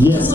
Yes.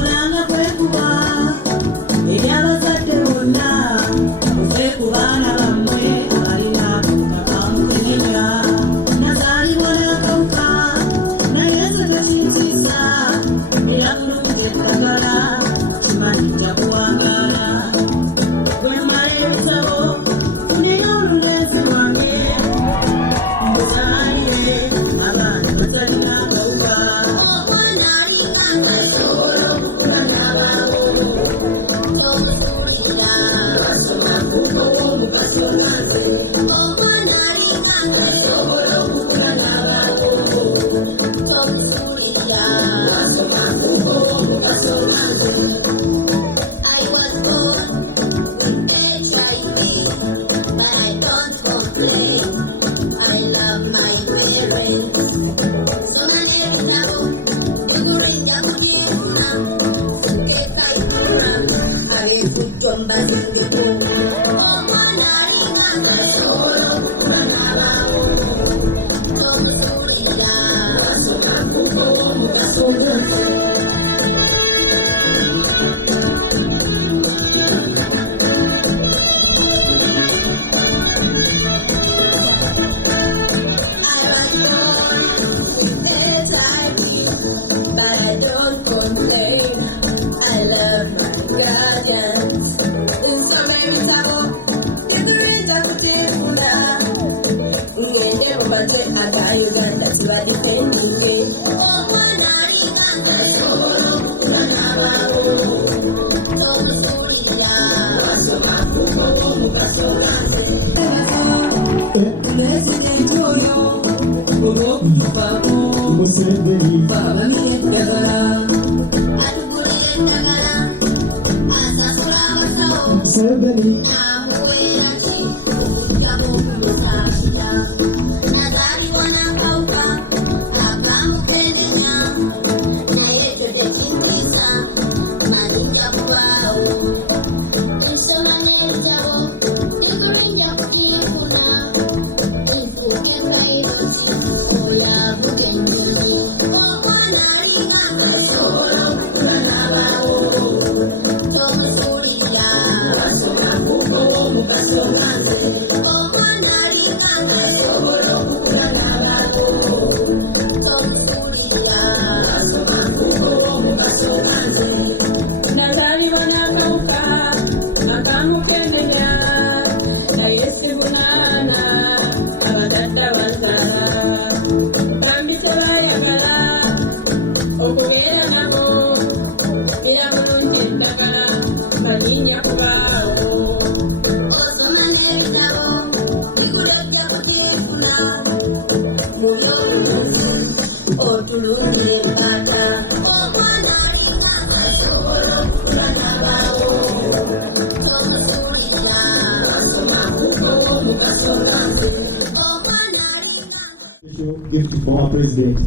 Gift for our president,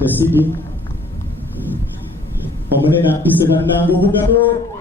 the city. Omelena Pisedanda Bugaro.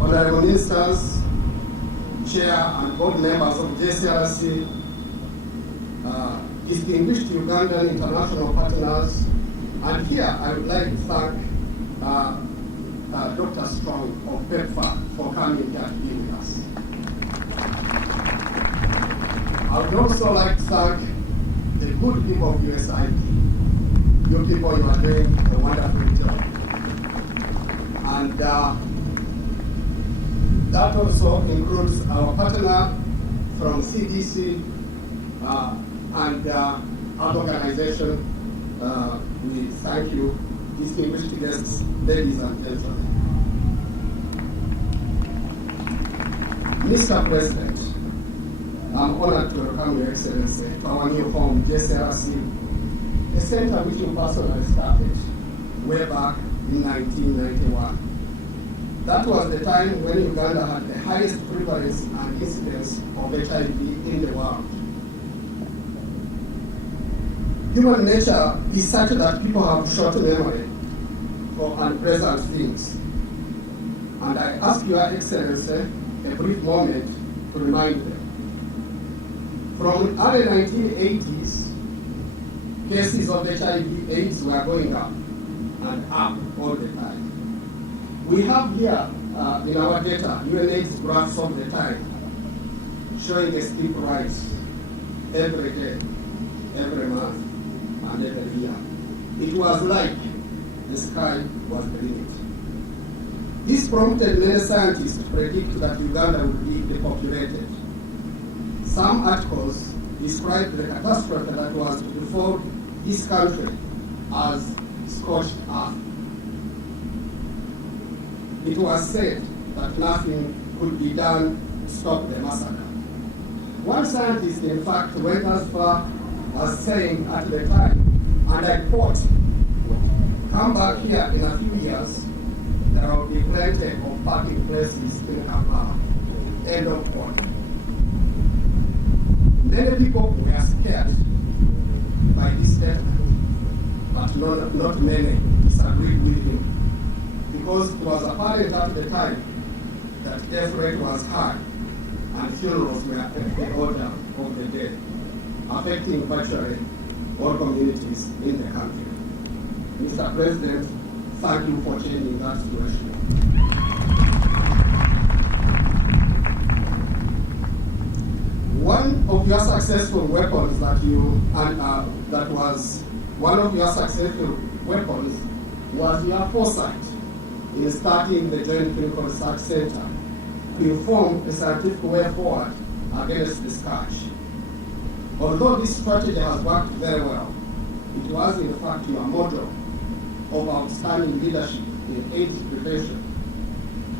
Honorable Ministers, Chair and Board members of JCRC, distinguished Ugandan international partners, and here I would like to thank Dr. Strong of PEPFAR for coming here to be with us. I would also like to thank the good people of USIP. You people, you are doing a wonderful job. And that also includes our partner from CDC and our organization. We thank you, distinguished guests, ladies and gentlemen. Mr. President, I'm honored to welcome Your Excellency to our new home, JCRC, a center which you personally started way back in 1991. That was the time when Uganda had the highest prevalence and incidence of HIV in the world. Human nature is such that people have short memory for unpleasant things. And I ask Your Excellency a brief moment to remind them. From early 1980s, cases of HIV/AIDS were going up and up all the time. We have here in our data UNAIDS graphs of the time showing a steep rise every day, every month, and every year. It was like the sky was the limit. This prompted many scientists to predict that Uganda would be depopulated. Some articles described the catastrophe that was to befall this country as scorched earth. It was said that nothing could be done to stop the massacre. One scientist, in fact, went as far as saying at the time, and I quote, "Come back here in a few years, there will be plenty of parking places in Kampala." End of quote. Many people were scared by this statement, but not many disagreed with him, because it was apparent at the time that death rate was high and funerals were the order of the day, affecting virtually all communities in the country. Mr. President, thank you for changing that situation. One of your successful weapons was your foresight in starting the Joint Clinical Research Center to inform a scientific way forward against the scourge. Although this strategy has worked very well, it was in fact your model of outstanding leadership in AIDS prevention,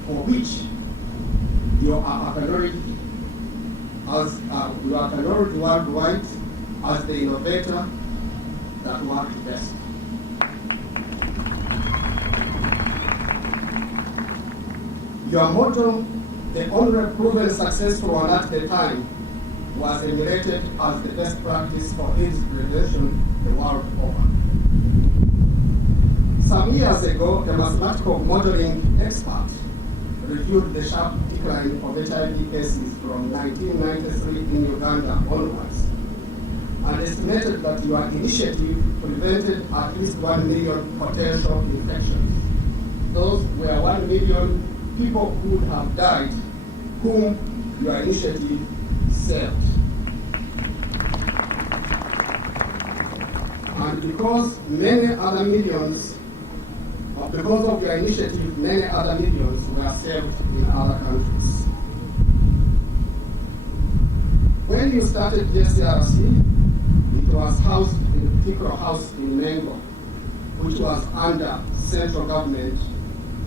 for which you are acknowledged worldwide as the innovator that worked best. Your motto, the only proven successful one at the time, was emulated as the best practice for AIDS prevention the world over. Some years ago, a mathematical modeling expert reviewed the sharp decline of HIV cases from 1993 in Uganda onwards, and estimated that your initiative prevented at least 1 million potential infections. Those were 1 million people who would have died, whom your initiative saved. And because of your initiative, many other millions were saved in other countries. When you started JCRC, it was housed in a particular house in Mengo, which was under central government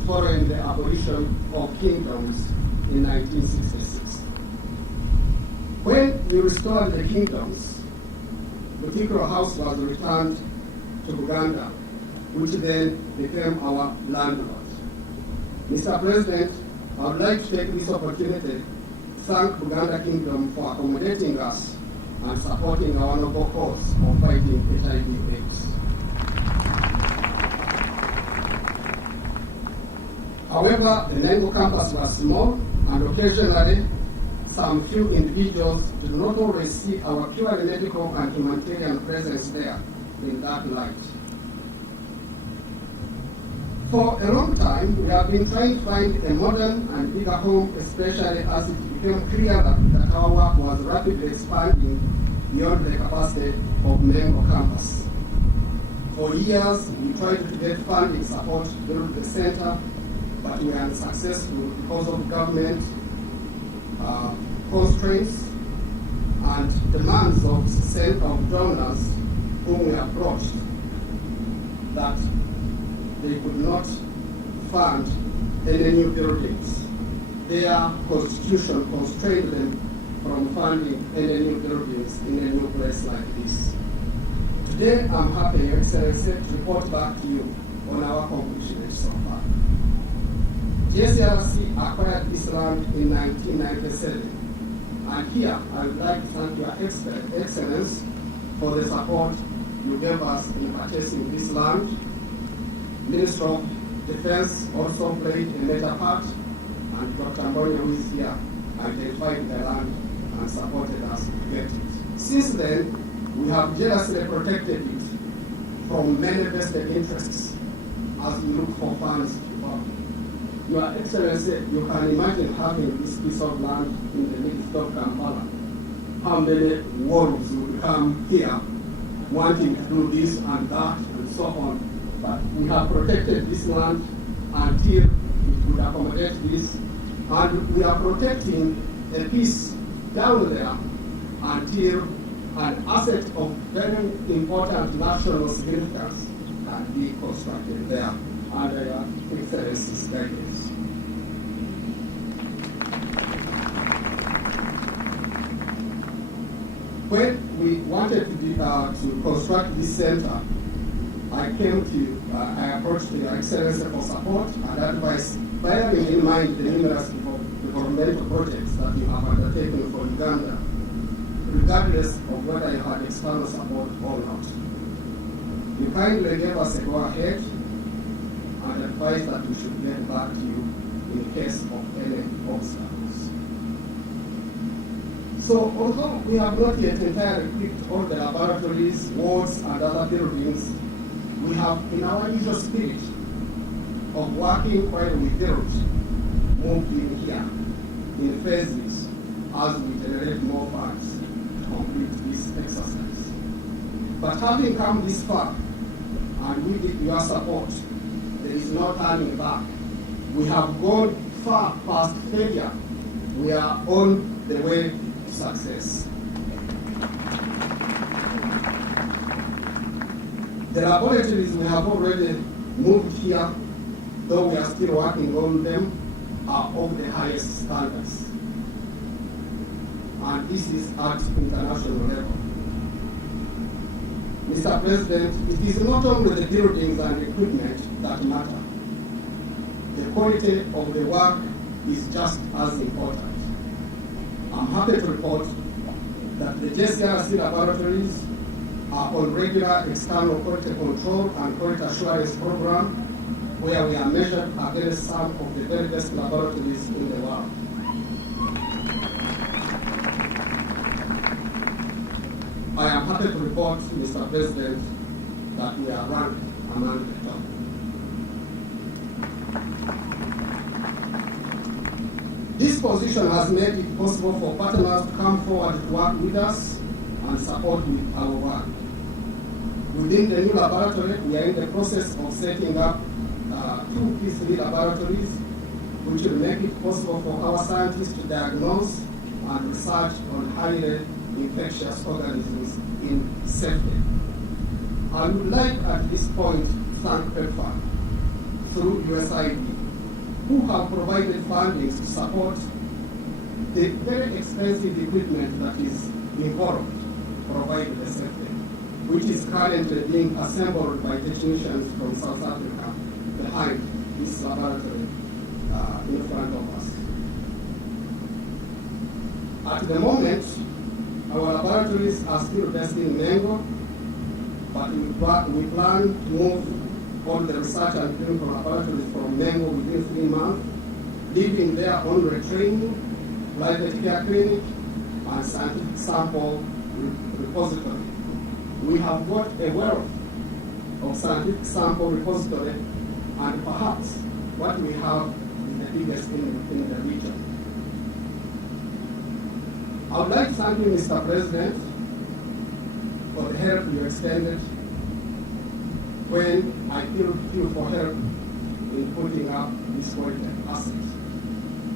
following the abolition of kingdoms in 1966. When you restored the kingdoms, the particular house was returned to Uganda, which then became our landlord. Mr. President, I would like to take this opportunity to thank Uganda Kingdom for accommodating us and supporting our noble cause of fighting HIV/AIDS. However, the Lubowa Campus was small, and occasionally some few individuals did not always see our purely medical and humanitarian presence there in that light. For a long time, we have been trying to find a modern and bigger home, especially as it became clear that our work was rapidly expanding beyond the capacity of Lubowa Campus. For years, we tried to get funding support to build the center, but we were unsuccessful because of government constraints and demands of donors whom we approached that they could not fund any new buildings. Their constitution constrained them from funding any new buildings in a new place like this. Today, I'm happy, Your Excellency, to report back to you on our accomplishments so far. JCRC acquired this land in 1997. And here, I would like to thank Your Excellence for the support you gave us in purchasing this land. Minister of Defense also played a major part, and Dr. Mbonye, who is here, identified the land and supported us to get it. Since then, we have jealously protected it from many vested interests as we look for funds. Your Excellency, you can imagine having this piece of land in the midst of Kampala. How many wolves will come here wanting to do this and that and so on. But we have protected this land until it would accommodate this. And we are protecting a piece down there until an asset of very important national significance can be constructed there under Your Excellency's guidance. When we wanted to construct this center, I approached Your Excellency for support and advice, bearing in mind the numerous governmental projects that you have undertaken for Uganda, regardless of whether you had external support or not. You kindly gave us a go-ahead and advised that we should get back to you in case of any obstacles. So, although we have not yet entirely equipped all the laboratories, wards, and other buildings, we have, in our usual spirit of working while we build, moved in here in phases as we generate more funds to complete this exercise. But having come this far, and with your support, there is no turning back. We have gone far past failure. We are on the way to success. The laboratories we have already moved here, though we are still working on them, are of the highest standards. And this is at international level. Mr. President, it is not only the buildings and equipment that matter. The quality of the work is just as important. I'm happy to report that the JCRC laboratories are on regular external quality control and quality assurance program where we are measured against some of the very best laboratories in the world. I am happy to report, Mr. President, that we are ranked among the top. This position has made it possible for partners to come forward to work with us and support with our work. Within the new laboratory, we are in the process of setting up 2 P3 laboratories, which will make it possible for our scientists to diagnose and research on highly infectious organisms in safety. I would like at this point to thank PEPFAR through USAID, who have provided funding to support the very expensive equipment that is involved to provide the safety, which is currently being assembled by technicians from South Africa behind this laboratory in front of us. At the moment, our laboratories are still based in Mengo, but we plan to move all the research and clinical laboratories from Mengo within 3 months, leaving there only training, private care clinic, and scientific sample repository. We have got a wealth of scientific sample repository, and perhaps what we have is the biggest in the region. I would like to thank you, Mr. President, for the help you extended when I appealed to you for help in putting up this quality asset.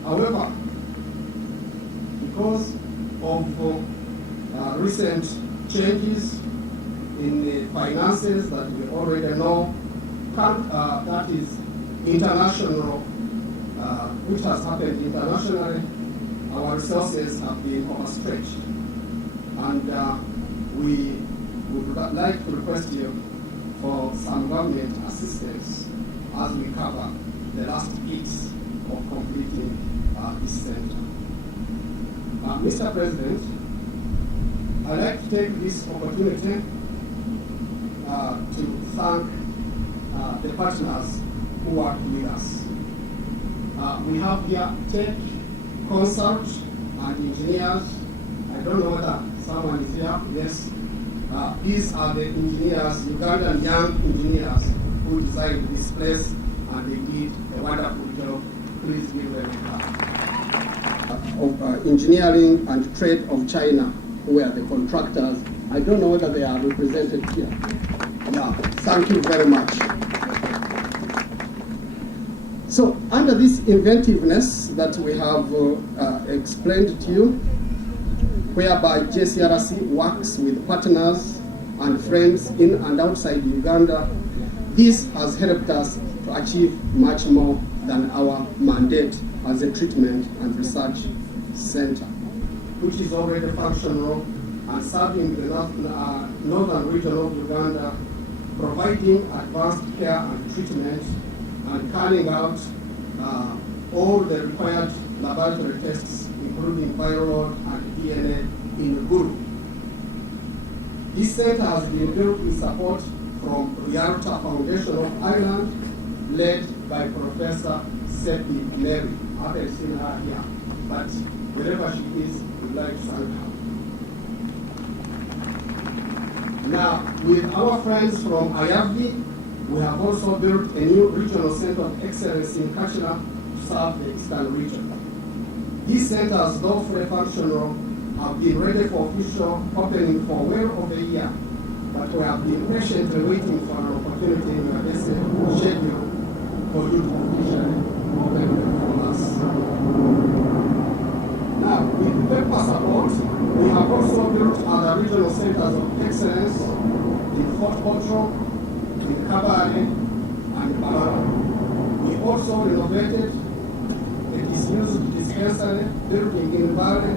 However, because of recent changes in the finances that we already know, that is international, which has happened internationally, our resources have been overstretched. And we would like to request you for some government assistance as we cover the last bits of completing this center. Mr. President, I'd like to take this opportunity to thank the partners who work with us. We have here tech, consult, and engineers. I don't know whether someone is here. Yes. These are the engineers, Ugandan young engineers who designed this place, and they did a wonderful job. Please give them a clap. Of engineering and trade of China, who are the contractors. I don't know whether they are represented here. Yeah, thank you very much. So under this inventiveness that we have explained to you, whereby JCRC works with partners and friends in and outside Uganda, this has helped us to achieve much more than our mandate as a treatment and research center, which is already functional and serving the northern region of Uganda, providing advanced care and treatment and carrying out all the required laboratory tests, including viral and DNA in Guru. This center has been built with support from Rialta Foundation of Ireland, led by Professor Seppi Mary. I haven't seen her here, but wherever she is, we'd like to thank her. Now, with our friends from IAVD, we have also built a new regional center of excellence in Kachina to serve the eastern region. These centers, though fully functional, have been ready for official opening for well over a year, but we have been patiently waiting for an opportunity in our schedule for you to officially open them for us. Now, with paper support, we have also built other regional centers of excellence in Fort Potro, in Kabale, and Balala. We also renovated a disused dispensary building in Valley,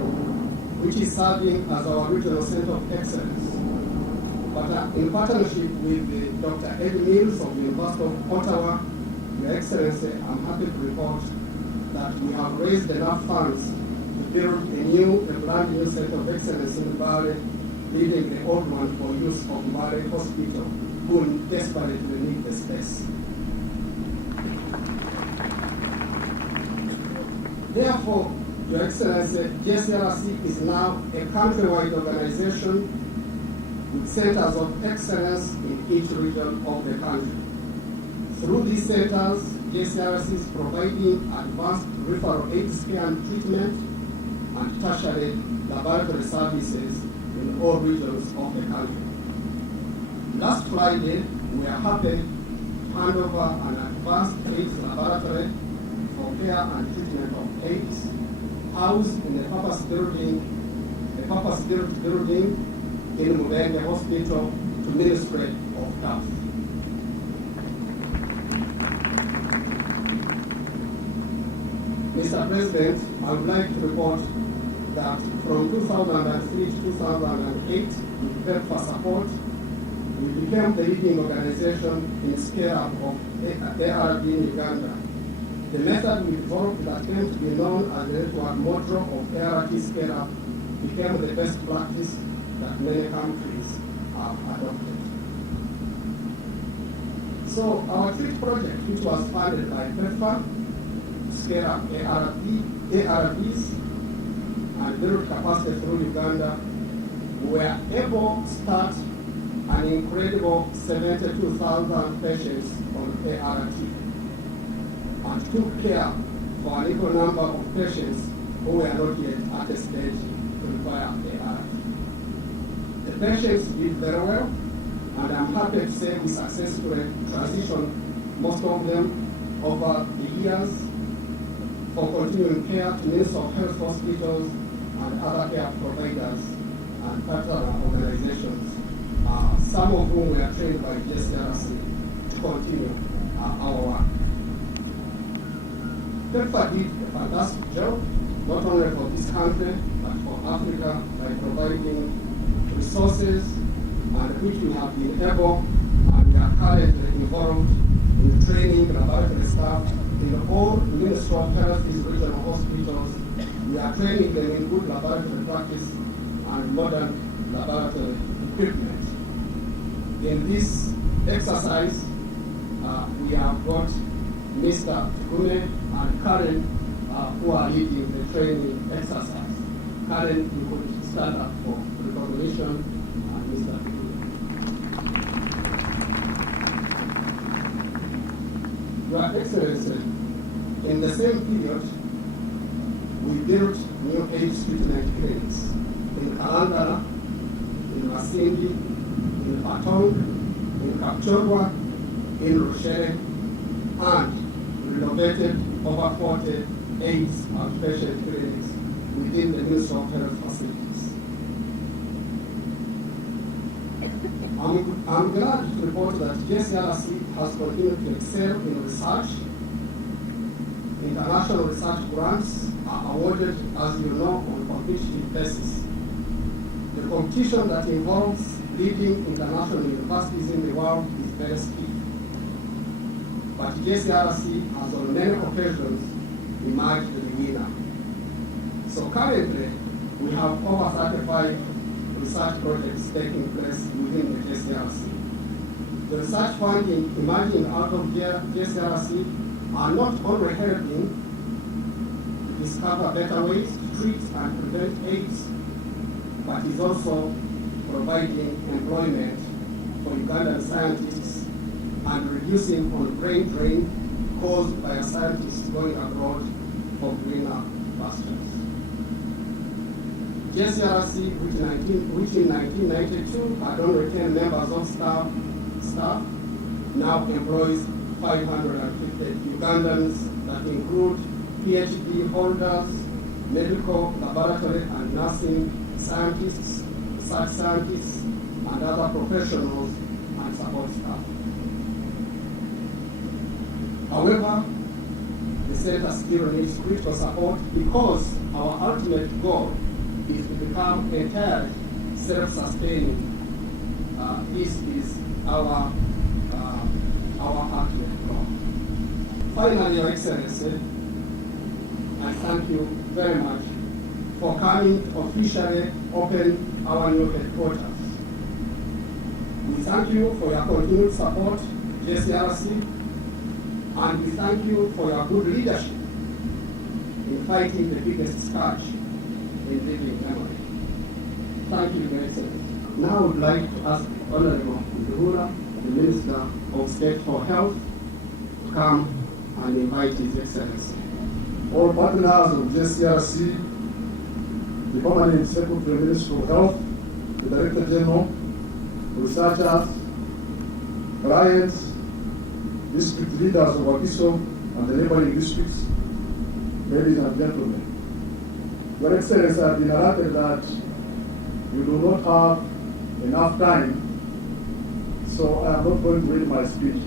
which is serving as our regional center of excellence. But in partnership with Dr. Ed Mills of the University of Ottawa, Your Excellency, I'm happy to report that we have raised enough funds to build a brand new center of excellence in Valley, leaving the old one for use of Valley Hospital, who desperately need the space. Therefore, Your Excellency, JCRC is now a countrywide organization with centers of excellence in each region of the country. Through these centers, JCRC is providing advanced referral aid care and treatment and tertiary laboratory services in all regions of the country. Last Friday, we are happy to hand over an advanced AIDS laboratory for care and treatment of AIDS, housed in the purpose-built building in Mubenge Hospital to Ministry of Health. Mr. President, I would like to report that from 2003 to 2008, with PEPFAR support, we became the leading organization in scale-up of ARV in Uganda. The method we developed that came to be known as the network model of ART scale-up became the best practice that many countries have adopted. So our TREAT project, which was funded by PEPFAR, to scale up ARVs and build capacity through Uganda, were able to start an incredible 72,000 patients on ART and took care for an equal number of patients who were not yet at a stage to require ART. The patients did very well, and I'm happy to say we successfully transitioned most of them over the years for continuing care to Ministry of Health hospitals and other care providers and partner organizations, some of whom were trained by JCRC to continue our work. PEPFAR did a fantastic job, not only for this country, but for Africa, by providing resources, and which we have been able, and we are currently involved in training laboratory staff in all Ministry of Health regional hospitals, we are training them in good laboratory practice and modern laboratory equipment. In this exercise, we have got Mr. Tukune and Karen who are leading the training exercise. Karen, you could stand up for recognition, and Mr. Tukune. Your Excellency, in the same period, we built new age treatment clinics in Kalandara, in Masindi, in Patong, in Kapchorwa, in Rochelle, and renovated over 40 AIDS outpatient clinics within the Ministry of Health facilities. I'm glad to report that JCRC has continued to excel in research. International research grants are awarded, as you know, on a competitive basis. The competition that involves leading international universities in the world is very stiff. But JCRC has on many occasions emerged the winner. So currently, we have over 35 research projects taking place within the JCRC. The research funding emerging out of JCRC are not only helping to discover better ways to treat and prevent AIDS, but is also providing employment for Ugandan scientists and reducing on brain drain caused by scientists going abroad for greener pastures. JCRC, which in 1992 had only 10 members of staff, now employs 550 Ugandans that include PhD holders, medical, laboratory and nursing scientists, research scientists, and other professionals and support staff. However, the center still needs critical support because our ultimate goal is to become entirely self-sustaining. This is our ultimate goal. Finally, Your Excellency, I thank you very much for coming to officially open our new headquarters. We thank you for your continued support, JCRC, and we thank you for your good leadership in fighting the biggest scourge in living memory. Thank you, Your Excellency. Now I would like to ask Honorable Lubowa, the Minister of State for Health, to come and invite His Excellency. All partners of JCRC, the Permanent Secretary of the Ministry of Health, the Director General, researchers, clients, district leaders of Wakiso and the neighboring districts, ladies and gentlemen. Your Excellency, I have been alerted that you do not have enough time, so I am not going to read my speech.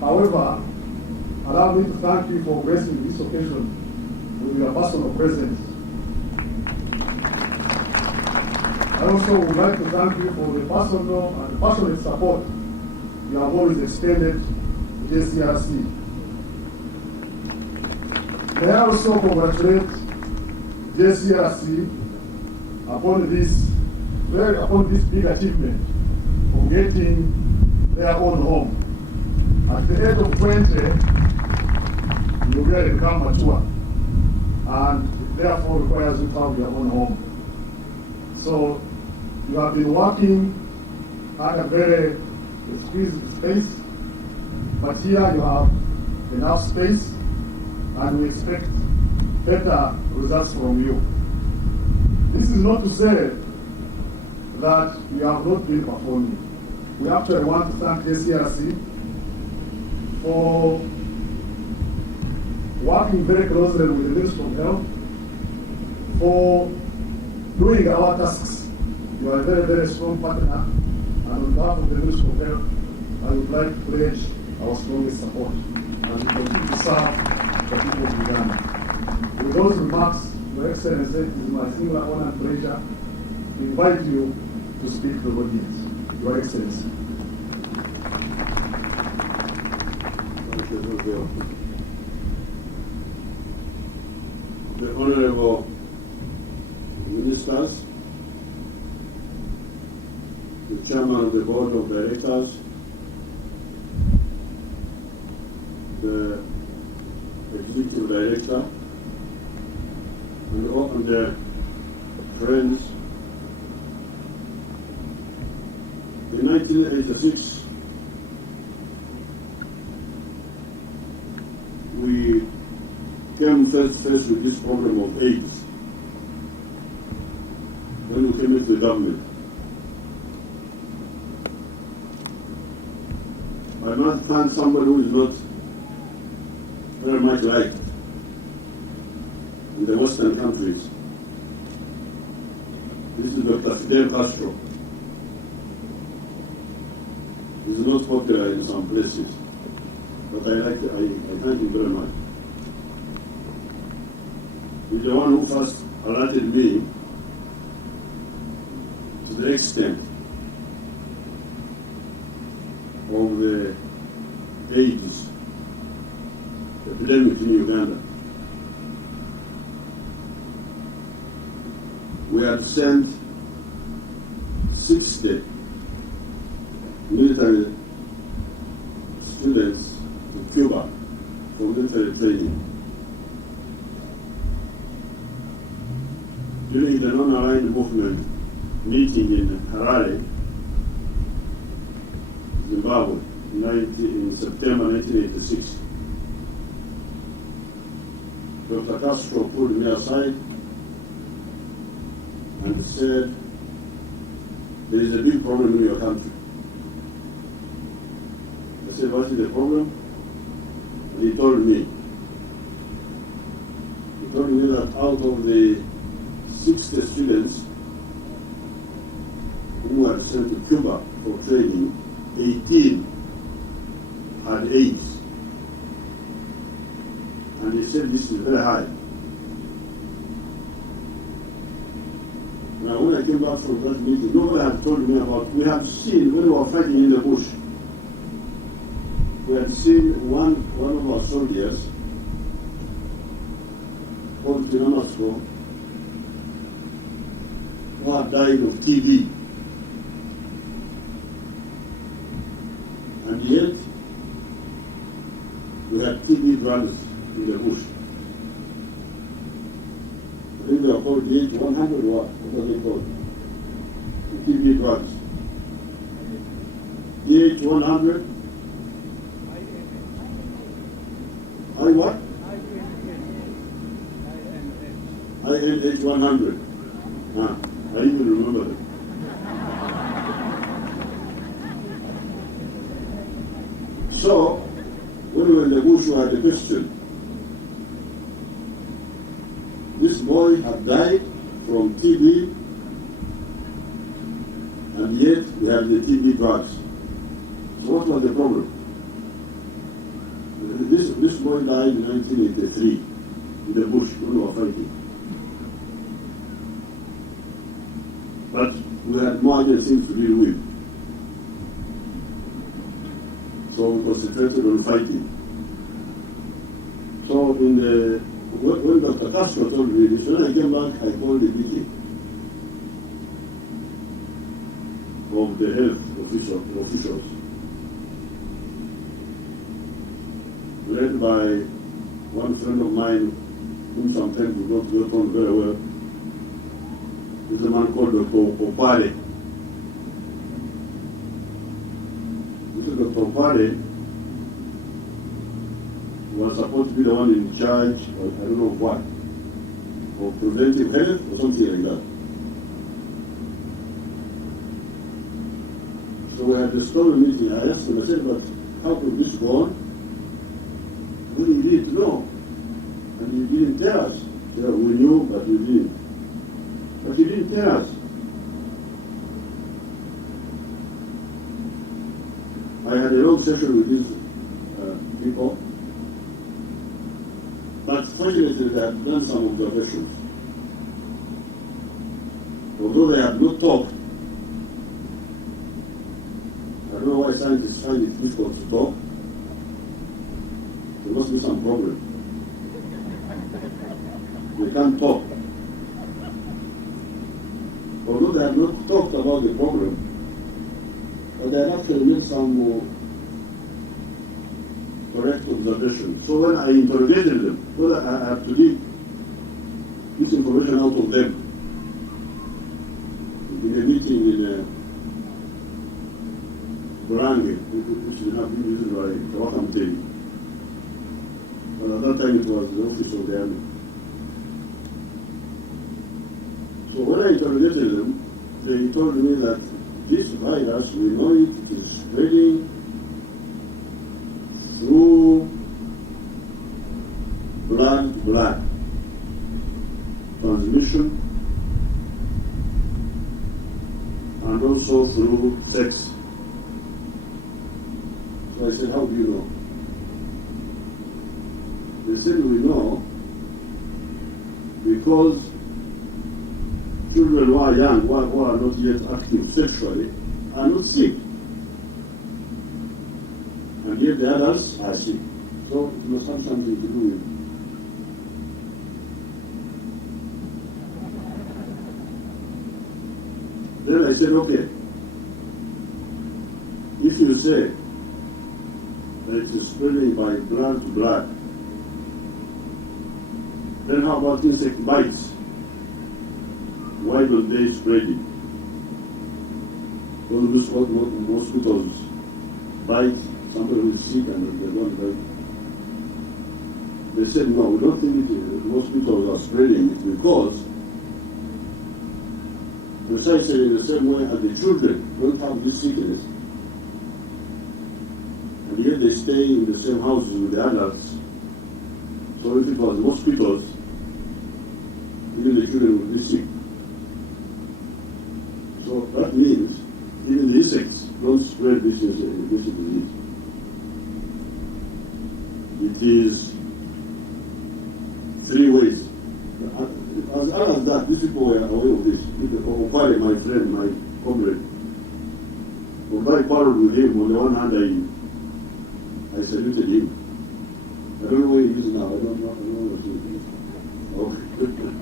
However, allow me to thank you for gracing this occasion with your personal presence. I also would like to thank you for the personal and passionate support you have always extended to JCRC. May I also congratulate JCRC upon this big achievement of getting their own home. At the age of 20, you really become mature, and it therefore requires you to have your own home. So you have been working at a very squeezed space, but here you have enough space, and we expect better results from you. This is not to say that we have not been performing. We actually want to thank JCRC for working very closely with the Ministry of Health for doing our tasks. You are a very, very strong partner, and on behalf of the Ministry of Health, I would like to pledge our strongest support as we continue to serve the people of Uganda. With those remarks, Your Excellency, it is my singular honor and pleasure to invite you to speak to the audience. Your Excellency. Thank you. 20 chairman of the board of directors, the executive director, and all the friends. In 1986, we came face with this problem of AIDS when we came into the government. I must find somebody who is not very much liked in the Western countries. This is Dr. Fidel Castro. He's not popular in some places, but I thank him very much. He's the one who first alerted me to the extent of the AIDS epidemic in Uganda. We had sent 60 military students to Cuba for military training. During the non-aligned movement meeting in Harare, Zimbabwe, in September 1986, Dr. Castro pulled me aside and said, there is a big problem in your country. I said, what is the problem? And he told me that out of the 60 students who were sent to Cuba for training, 18 had AIDS. And he said this is very high. Now, when I came back from that meeting, nobody had told me about, we have seen, when we were fighting in the bush, we had seen one of our soldiers called Tinamasco, who had died of TB. And yet, we had TB drugs in the bush. I think they are called DH-100 or what are they called? The TB drugs. DH-100? I what? INH-100. I even remember that. So, when we were in the bush, we had a question. This boy had died from TB, and yet we had the TB drugs. So what was the problem? This boy died in 1983 in the bush when we were fighting. But we had more other things to deal with. So we concentrated on fighting. So when Dr. Castro told me this, when I came back, I called a meeting of the health officials, led by one friend of mine, whom sometimes we don't work on very well. There's a man called Dr. Opare. Dr. Opare was supposed to be the one in charge, or I don't know what, of preventive health or something like that. So we had this common meeting. I asked him, I said, but how could this go on? When you didn't know, and you didn't tell us. Yeah, we knew, but you didn't. But you didn't tell us. I had a long session with these people, but fortunately they had done some observations. Although they had not talked, I don't know why scientists find it difficult to talk. There must be some problem. They can't talk. Although they have not talked about the problem, But I actually made some correct observation. So when I interrogated them, whether I have to leave this information out of them in a meeting in Burangi, which we have been using by Lubowa Campus. But at that time it was the office of the army. So when I interrogated them, they told me that this virus, we know it is spreading through blood transmission and also through sex. So I said, how do you know? They said, we know because children who are young, who are not yet active sexually, are not sick. And yet the others are sick. So it must have something to do with it. Then I said, okay, if you say that it is spreading by blood to blood, then how about insect bites? Why don't they spread it? All those mosquitoes bite somebody who is sick and they don't bite. They said, no, we don't think mosquitoes are spreading it because precisely in the same way as the children don't have this sickness, and yet they stay in the same houses with the adults. So if it was mosquitoes, even the children would be sick. So that means even the insects don't spread this disease. It is three ways. As well as that, these people were aware of this. Okwale, my friend, my comrade, Okwale quarreled with him. On the one hand, I saluted him. I don't know where he is now. I don't know what he is. Okay.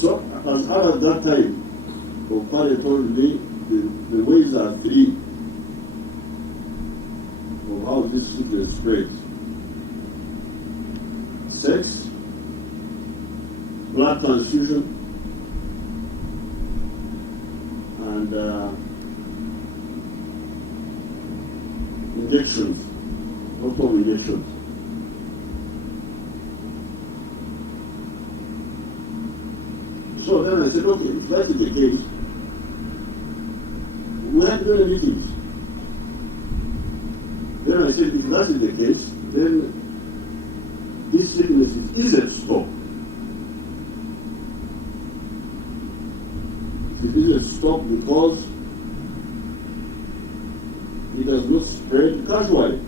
So, as hard as that time, Okwale told me the ways are three of how this sickness spreads. Sex, blood transfusion, and injections, local injections. So then I said, okay, if that is the case, we have many meetings. Then I said, if that is the case, then this sickness is easy to stop. It is easy to stop because it does not spread casually.